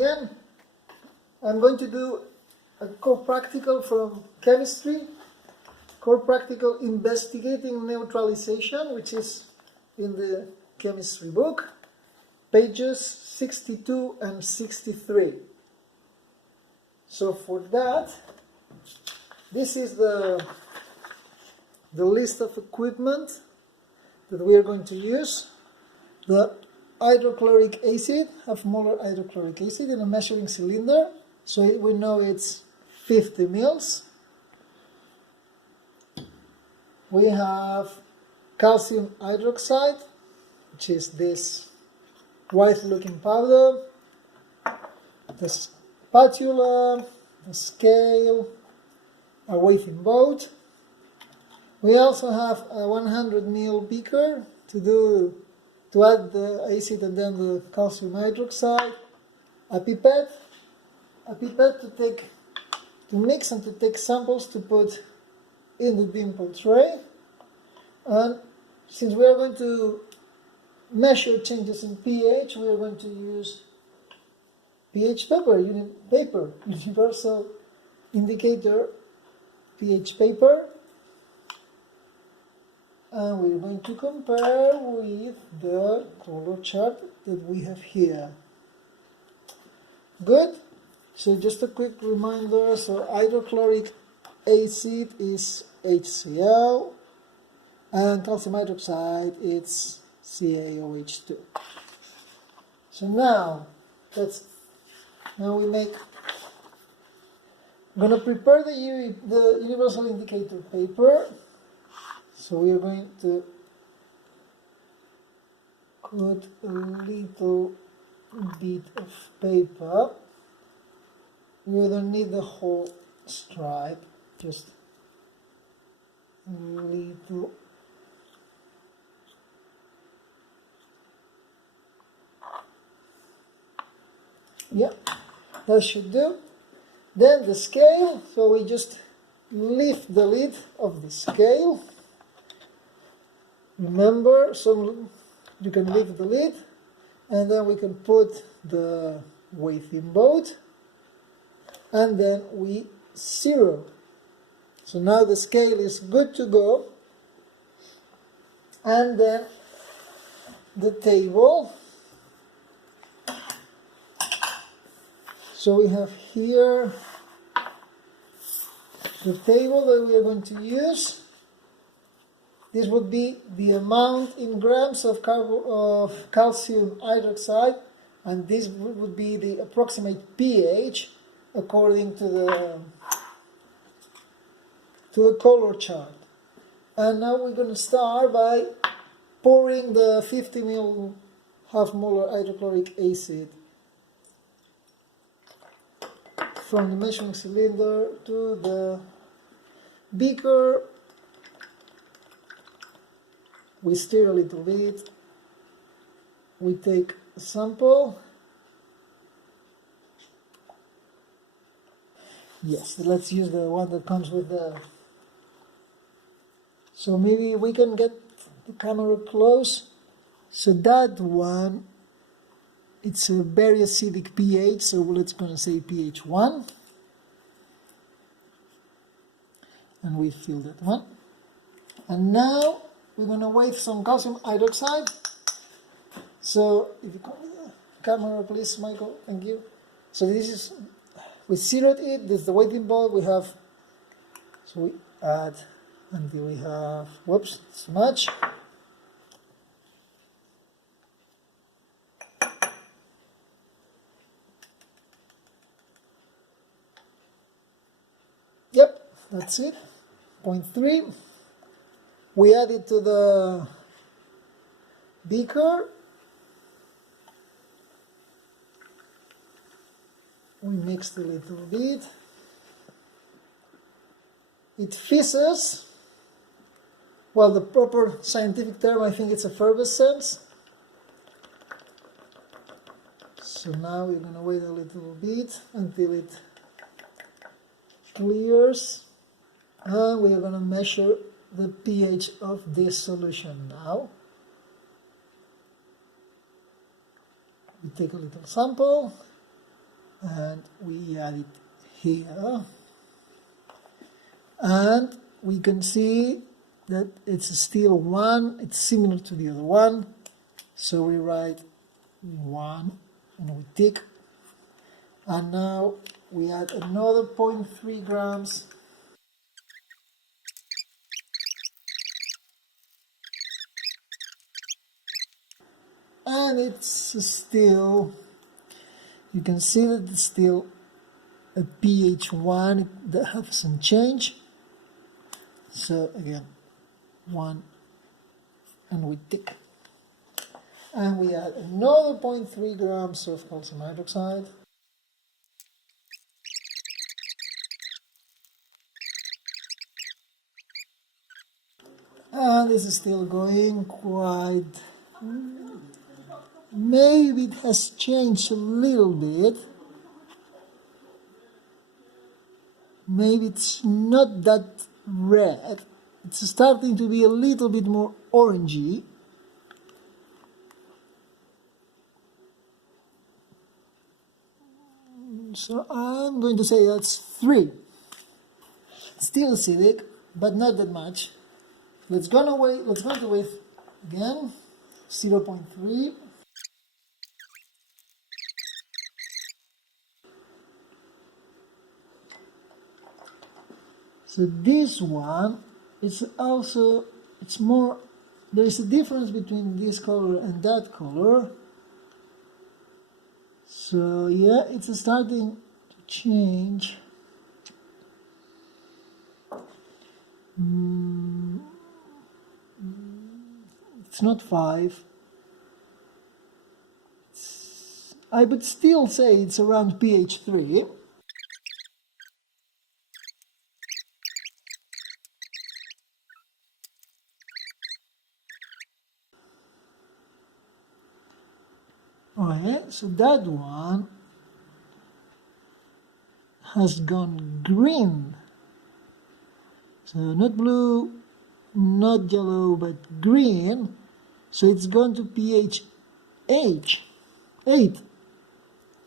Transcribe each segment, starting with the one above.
again, I'm going to do a core practical from chemistry, core practical investigating neutralization, which is in the chemistry book, pages 62 and 63. So for that, this is the list of equipment that we are going to use. The hydrochloric acid, half molar hydrochloric acid in a measuring cylinder, so we know it's 50 mils. We have calcium hydroxide, which is this white looking powder, the spatula, the scale, a weighing boat. We also have a 100 ml beaker to add the acid and then the calcium hydroxide, a pipette to mix and to take samples to put in the dimple tray. And since we are going to measure changes in pH, we are going to use pH paper, universal indicator pH paper. And we're going to compare with the color chart that we have here. Good? So just a quick reminder, so hydrochloric acid is HCl, and calcium hydroxide it's CaOH2. So now I'm going to prepare the universal indicator paper. So we are going to cut a little bit of paper. We don't need the whole stripe, just a little. Yeah, that should do. Then the scale, so we just lift the lid of the scale. Remember, so you can lift the lid, and then we can put the weighing boat, and then we zero. So now the scale is good to go, and then the table. So we have here the table that we are going to use. This would be the amount in grams of calcium hydroxide, and this would be the approximate pH according to the color chart. And now we're going to start by pouring the 50 ml half molar hydrochloric acid from the measuring cylinder to the beaker. We stir a little bit, we take a sample. Yes, let's use the one that comes with the... So maybe we can get the camera close. So that one, it's a very acidic pH, so let's gonna say pH 1. And we fill that one. And now we're going to weigh some calcium hydroxide. So if you come with the camera, please, Michael, thank you. So this is, we zeroed it, this is the weighing board we have. So we add until we have, whoops, too much. Yep, that's it, 0.3. We add it to the beaker. We mix a little bit. It fizzes. Well, the proper scientific term, I think it's effervescence. So now we're going to wait a little bit until it clears. And we are going to measure the pH of this solution now. We take a little sample, and we add it here, and we can see that it's still 1, it's similar to the other one, so we write 1 and we tick, and now we add another 0.3 grams, and it's still, you can see that it's still a pH 1, that hasn't changed. So again, 1, and we tick. And we add another 0.3 grams of calcium hydroxide. And this is still going quite, maybe it has changed a little bit. Maybe it's not that red. It's starting to be a little bit more orangey. So I'm going to say that's 3. Still acidic, but not that much. Let's go with again 0.3. So this one is also, it's more, there is a difference between this color and that color. So yeah, it's starting to change. It's not 5. I would still say it's around pH 3. Okay, so that one has gone green. So not blue, not yellow, but green. So it's gone to pH 8.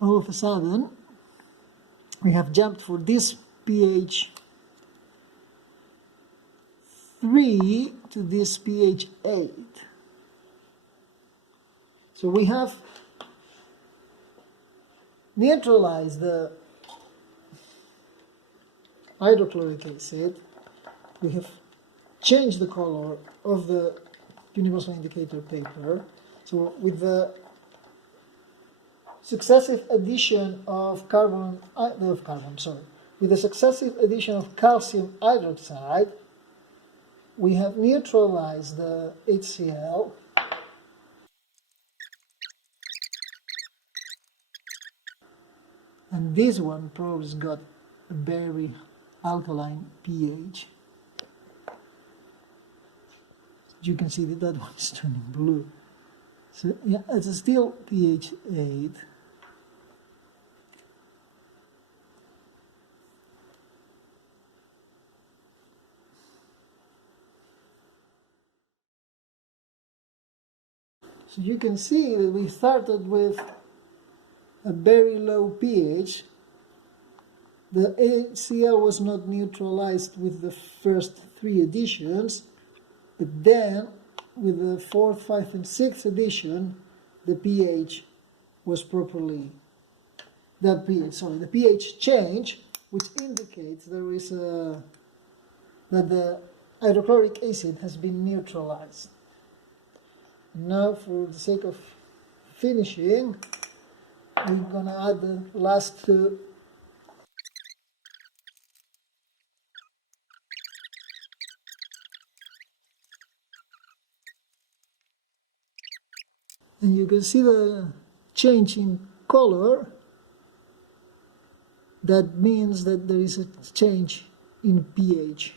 All of a sudden, we have jumped for this pH 3 to this pH 8. So we have neutralized the hydrochloric acid. We have changed the color of the universal indicator paper. So with the successive addition of with the successive addition of calcium hydroxide, we have neutralized the HCl. And this one probably has got a very alkaline pH. You can see that that one's turning blue. So yeah, it's still pH 8. So you can see that we started with a very low pH. The HCl was not neutralized with the first 3 additions, but then with the 4th, 5th, and 6th addition, the pH was properly, the pH change, which indicates there is that the hydrochloric acid has been neutralized. Now, for the sake of finishing, we're gonna add the last 2. And you can see the change in color. That means that there is a change in pH.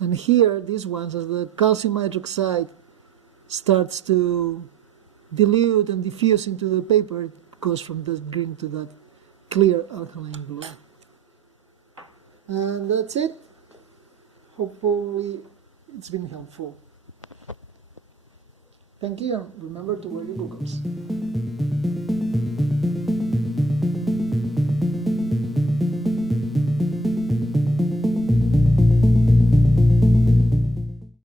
And here, these ones, as the calcium hydroxide starts to dilute and diffuse into the paper, it goes from that green to that clear alkaline blue. And that's it. Hopefully it's been helpful. Thank you, and remember to wear your goggles.